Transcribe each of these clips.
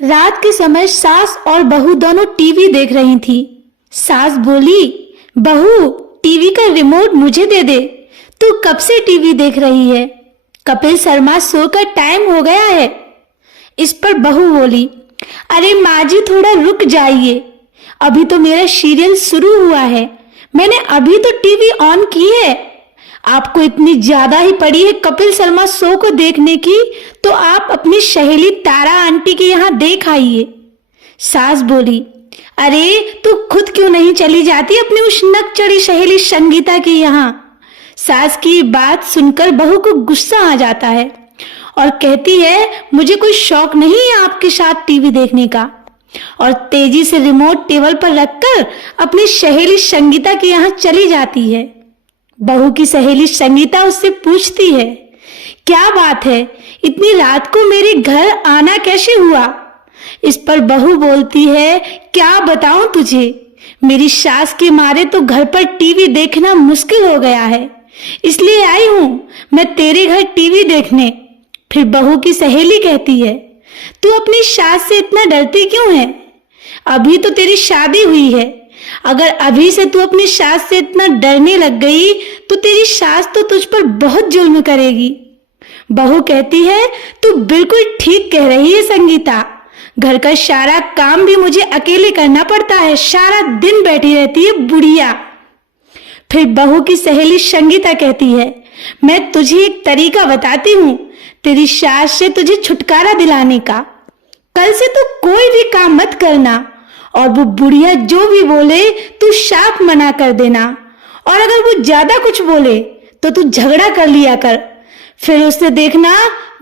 रात के समय सास और बहू दोनों टीवी देख रही थी। सास बोली, बहू टीवी का रिमोट मुझे दे दे, तू कब से टीवी देख रही है? कपिल शर्मा शो का टाइम हो गया है। इस पर बहू बोली, अरे माँ जी थोड़ा रुक जाइए, अभी तो मेरा सीरियल शुरू हुआ है, मैंने अभी तो टीवी ऑन की है। आपको इतनी ज्यादा ही पड़ी है कपिल शर्मा शो को देखने की, तो आप अपनी सहेली तारा आंटी के यहाँ देख आइए। सास बोली, अरे तू खुद क्यों नहीं चली जाती अपनी उस नकचढ़ी सहेली संगीता के यहाँ? सास की बात सुनकर बहू को गुस्सा आ जाता है और कहती है, मुझे कोई शौक नहीं है आपके साथ टीवी देखने का, और तेजी से रिमोट टेबल पर रखकर अपनी सहेली संगीता के यहाँ चली जाती है। बहू की सहेली संगीता उससे पूछती है, क्या बात है, इतनी रात को मेरे घर आना कैसे हुआ? इस पर बहू बोलती है, क्या बताऊं तुझे, मेरी सास के मारे तो घर पर टीवी देखना मुश्किल हो गया है, इसलिए आई हूं मैं तेरे घर टीवी देखने। फिर बहू की सहेली कहती है, तू अपनी सास से इतना डरती क्यों है? अभी तो तेरी शादी हुई है, अगर अभी से तू अपनी सास से इतना डरने लग गई तो तेरी सास तो तुझ पर बहुत जुल्म करेगी। बहू कहती है, तू बिल्कुल ठीक कह रही है संगीता, घर का सारा काम भी मुझे अकेले करना पड़ता है, सारा दिन बैठी रहती है बुढ़िया। फिर बहू की सहेली संगीता कहती है, मैं तुझे एक तरीका बताती हूँ तेरी सास से तुझे छुटकारा दिलाने का। कल से तू कोई भी काम मत करना, और वो बुढ़िया जो भी बोले तू साफ मना कर देना, और अगर वो ज्यादा कुछ बोले तो तू झगड़ा कर लिया कर। फिर उससे देखना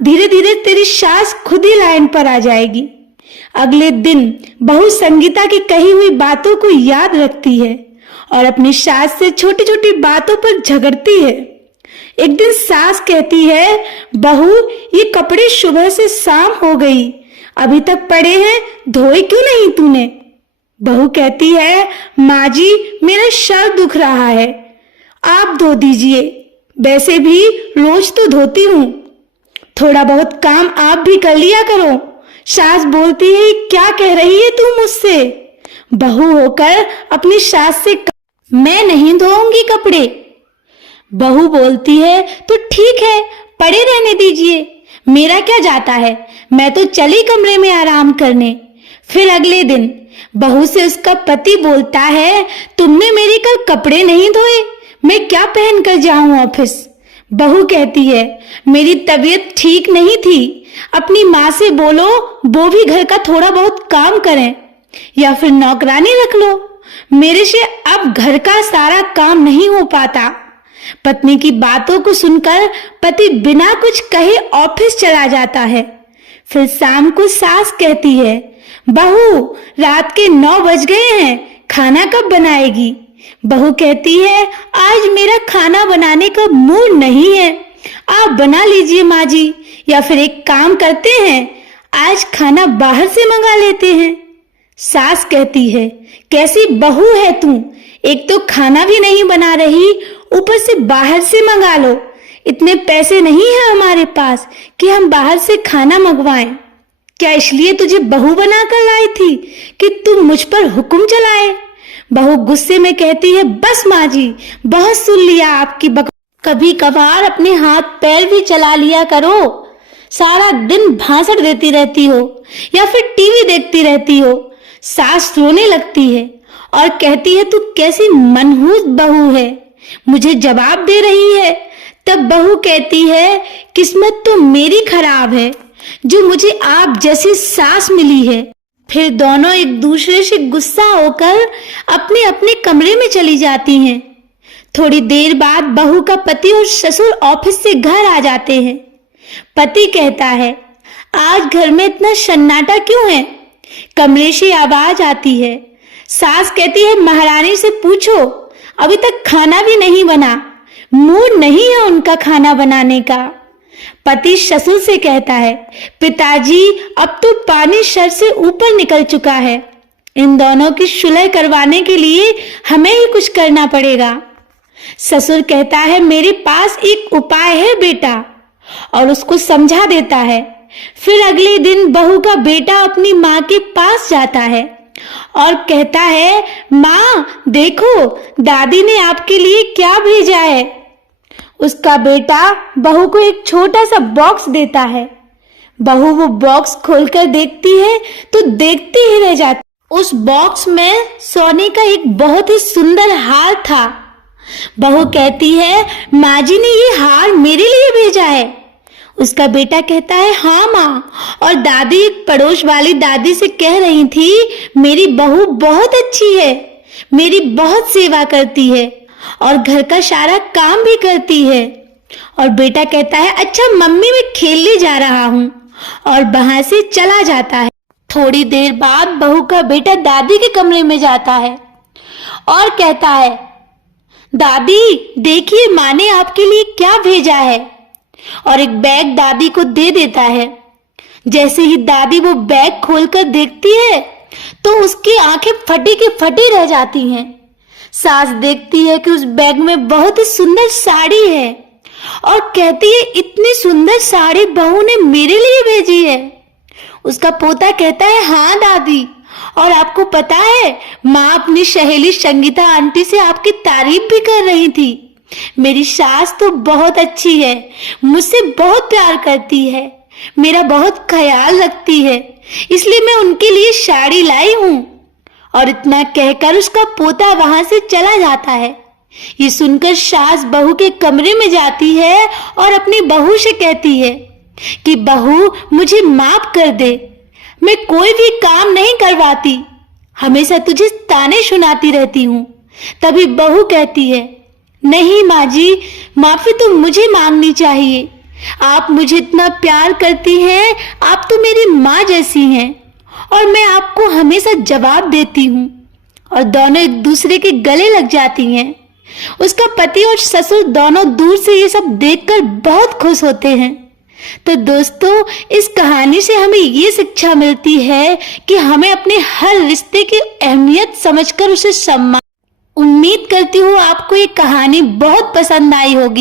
धीरे धीरे तेरी सास खुद ही लाइन पर आ जाएगी। अगले दिन बहू संगीता की कही हुई बातों को याद रखती है और अपनी सास से छोटी छोटी बातों पर झगड़ती है। एक दिन सास कहती है, बहू ये कपड़े सुबह से शाम हो गई, अभी तक पड़े हैं, धोए क्यों नहीं तूने? बहू कहती है, माँ जी मेरा सर दुख रहा है, आप धो दीजिए, वैसे भी रोज तो धोती हूँ, थोड़ा बहुत काम आप भी कर लिया करो। सास बोलती है, क्या कह रही है तू मुझसे? बहू होकर अपनी सास से, मैं नहीं धोऊंगी कपड़े। बहू बोलती है, तो ठीक है पड़े रहने दीजिए, मेरा क्या जाता है, मैं तो चली कमरे में आराम करने। फिर अगले दिन बहू से उसका पति बोलता है, तुमने मेरे कल कपड़े नहीं धोए, मैं क्या पहन कर जाऊं ऑफिस? बहू कहती है, मेरी तबीयत ठीक नहीं थी, अपनी माँ से बोलो वो भी घर का थोड़ा बहुत काम करें, या फिर नौकरानी रख लो, मेरे से अब घर का सारा काम नहीं हो पाता। पत्नी की बातों को सुनकर पति बिना कुछ कहे ऑफिस चला जाता है। फिर शाम को सास कहती है, बहू रात के 9 बज गए हैं, खाना कब बनाएगी? बहू कहती है, आज मेरा खाना बनाने का मूड नहीं है, आप बना लीजिए माँ जी, या फिर एक काम करते हैं, आज खाना बाहर से मंगा लेते हैं। सास कहती है, कैसी बहू है तू, एक तो खाना भी नहीं बना रही, ऊपर से बाहर से मंगा लो, इतने पैसे नहीं है हमारे पास कि हम बाहर से खाना मंगवाएं। क्या इसलिए तुझे बहू बनाकर लाई थी कि तू मुझ पर हुक्म चलाए? बहू गुस्से में कहती है, बस माँ जी बहुत सुन लिया आपकी कभी कभार अपने हाथ पैर भी चला लिया करो, सारा दिन भाषण देती रहती हो या फिर टीवी देखती रहती हो। सास रोने लगती है और कहती है, तू कैसी मनहूस बहू है, मुझे जवाब दे रही है। तब बहू कहती है, किस्मत तो मेरी खराब है जो मुझे आप जैसी सास मिली है। फिर दोनों एक दूसरे से गुस्सा होकर अपने अपने कमरे में चली जाती हैं। थोड़ी देर बाद बहू का पति और ससुर ऑफिस से घर आ जाते हैं। पति कहता है, आज घर में इतना सन्नाटा क्यों है? कमरे से आवाज आती है। सास कहती है, महारानी से पूछो, अभी तक खाना भी नहीं बना, मूड नहीं है उनका खाना बनाने का। पति ससुर से कहता है, पिताजी अब तो पानी सर से ऊपर निकल चुका है, इन दोनों की सुलह करवाने के लिए हमें ही कुछ करना पड़ेगा। ससुर कहता है, मेरे पास एक उपाय है बेटा, और उसको समझा देता है। फिर अगले दिन बहू का बेटा अपनी माँ के पास जाता है और कहता है, माँ देखो दादी ने आपके लिए क्या भेजा है। उसका बेटा बहू को एक छोटा सा बॉक्स देता है। बहू वो बॉक्स खोलकर देखती है तो देखती ही रह जाती। उस बॉक्स में सोने का एक बहुत ही सुंदर हार था। बहू कहती है, माँ जी ने ये हार मेरे लिए भेजा है। उसका बेटा कहता है, हाँ माँ, और दादी एक पड़ोस वाली दादी से कह रही थी, मेरी बहू बहुत अच्छी है, मेरी बहुत सेवा करती है और घर का सारा काम भी करती है। और बेटा कहता है, अच्छा मम्मी मैं खेलने जा रहा हूँ, और वहां से चला जाता है। थोड़ी देर बाद बहू का बेटा दादी के कमरे में जाता है और कहता है, दादी देखिए माँ ने आपके लिए क्या भेजा है, और एक बैग दादी को दे देता है। जैसे ही दादी वो बैग खोलकर देखती है तो उसकी आंखें फटी की फटी रह जाती हैं। सास देखती है कि उस बैग में बहुत ही सुंदर साड़ी है और कहती है, इतनी सुंदर साड़ी बहू ने मेरे लिए भेजी है। उसका पोता कहता है, हाँ दादी, और आपको पता है माँ अपनी सहेली संगीता आंटी से आपकी तारीफ भी कर रही थी। मेरी सास तो बहुत अच्छी है, मुझसे बहुत प्यार करती है, मेरा बहुत ख्याल रखती है, इसलिए मैं उनके लिए साड़ी लाई हूँ। और इतना कहकर उसका पोता वहां से चला जाता है। ये सुनकर सास बहू के कमरे में जाती है और अपनी बहू से कहती है कि बहू मुझे माफ कर दे, मैं कोई भी काम नहीं करवाती, हमेशा तुझे ताने सुनाती रहती हूँ। तभी बहू कहती है, नहीं माँ जी, माफी तो मुझे मांगनी चाहिए, आप मुझे इतना प्यार करती हैं, आप तो मेरी माँ जैसी हैं और मैं आपको हमेशा जवाब देती हूँ। और दोनों एक दूसरे के गले लग जाती हैं। उसका पति और ससुर दोनों दूर से ये सब देखकर बहुत खुश होते हैं। तो दोस्तों, इस कहानी से हमें ये शिक्षा मिलती है कि हमें अपने हर रिश्ते की अहमियत समझकर उसे सम्मान। उम्मीद करती हूँ आपको ये कहानी बहुत पसंद आई होगी।